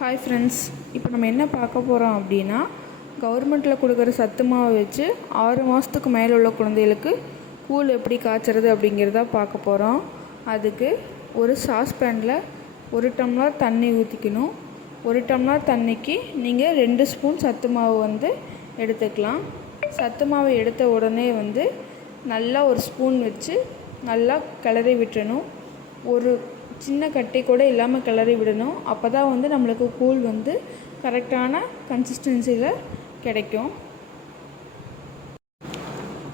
Hi friends, இப்போ நம்ம என்ன பார்க்க போகிறோம் அப்படின்னா, கவர்மெண்ட்டில் கொடுக்குற சத்து மாவை வச்சு 6 மாதத்துக்கு மேலே உள்ள குழந்தைகளுக்கு கூழ் எப்படி காய்ச்சறது அப்படிங்கிறத பார்க்க போகிறோம். அதுக்கு ஒரு சாஸ்பேனில் 1 டம்ளர் தண்ணி ஊற்றிக்கணும். 1 டம்ளர் தண்ணிக்கு நீங்கள் 2 ஸ்பூன் சத்து மாவு எடுத்துக்கலாம். சத்து மாவு எடுத்த உடனே நல்லா ஒரு ஸ்பூன் வச்சு நல்லா கிளறி விட்டுறணும். ஒரு சின்ன கட்டி கூட இல்லாமல் கிளறி விடணும். அப்போ தான் நம்மளுக்கு கூழ் கரெக்டான கன்சிஸ்டன்சியில் கிடைக்கும்.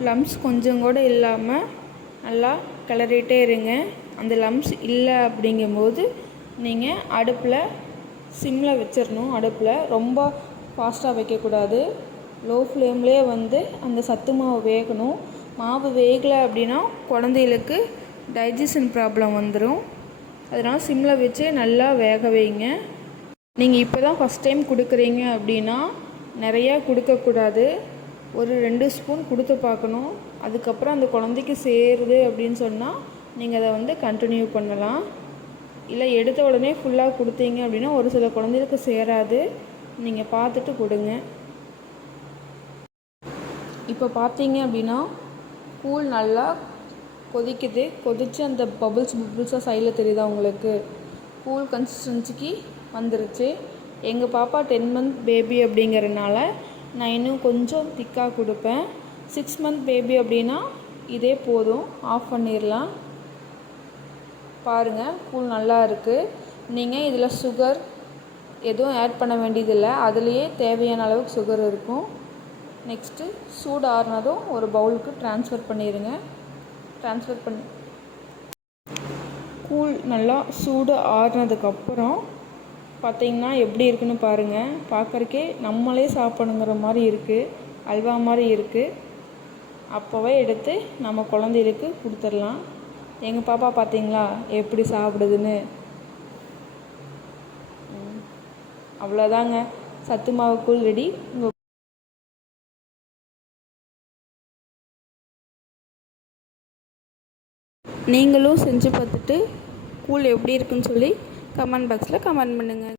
லம்ஸ் கொஞ்சம் கூட இல்லாமல் நல்லா கிளறிட்டே இருங்க. அந்த லம்ஸ் இல்லை அப்படிங்கும்போது நீங்கள் அடுப்பில் சிம்மில் வச்சிடணும். அடுப்பில் ரொம்ப ஃபாஸ்ட்டாக வைக்கக்கூடாது. லோ ஃப்ளேம்லேயே அந்த சத்து மாவு வேகணும். மாவு வேகலை அப்படின்னா குழந்தைகளுக்கு டைஜஷன் ப்ராப்ளம் வந்துடும். அதனால் சிம்மில் வச்சு நல்லா வேக வைங்க. நீங்கள் இப்போ தான் ஃபஸ்ட் டைம் கொடுக்குறீங்க அப்படின்னா நிறையா கொடுக்கக்கூடாது. ஒரு 2 ஸ்பூன் கொடுத்து பார்க்கணும். அதுக்கப்புறம் அந்த குழந்தைக்கு சேருது அப்படின்னு சொன்னால் நீங்கள் அதை கண்டினியூ பண்ணலாம். இல்லை எடுத்த உடனே ஃபுல்லாக கொடுத்தீங்க அப்படின்னா ஒரு சில குழந்தைகளுக்கு சேராது. நீங்கள் பார்த்துட்டு கொடுங்க. இப்போ பார்த்தீங்க அப்படின்னா கூழ் நல்லா கொதிக்குது. கொதித்து அந்த பபுள்ஸாக சைடில் தெரியுதா உங்களுக்கு? கூழ் கன்சிஸ்டன்சிக்கு வந்துருச்சு. எங்கள் பாப்பா 10 மந்த் பேபி அப்படிங்கிறதுனால நான் இன்னும் கொஞ்சம் திக்காக கொடுப்பேன். 6 மந்த் பேபி அப்படின்னா இதே போதும், ஆஃப் பண்ணிடலாம். பாருங்கள், கூழ் நல்லா இருக்குது. நீங்கள் இதில் சுகர் எதுவும் ஆட் பண்ண வேண்டியதில்லை. அதுலேயே தேவையான அளவுக்கு சுகர் இருக்கும். நெக்ஸ்ட்டு சூடு ஆறுனதும் ஒரு பவுலுக்கு ட்ரான்ஸ்ஃபர் பண்ணிடுங்க. கூழ் நல்லா சூடு ஆறுனதுக்கப்புறம் பார்த்திங்கன்னா எப்படி இருக்குன்னு பாருங்கள். பார்க்குறக்கே நம்மளே சாப்பிடணுங்கிற மாதிரி இருக்குது. அல்வா மாதிரி இருக்குது. அப்போவே எடுத்து நம்ம குழந்தைகளுக்கு கொடுத்துடலாம். எங்கள் பாப்பா பார்த்திங்களா எப்படி சாப்பிடுதுன்னு? அவ்வளோதாங்க, சத்து மாவு கூழ் ரெடி. நீங்களும் செஞ்சு பார்த்துட்டு கூழ் எப்படி இருக்குன்னு சொல்லி கமெண்ட் பாக்ஸில் கமெண்ட் பண்ணுங்கள்.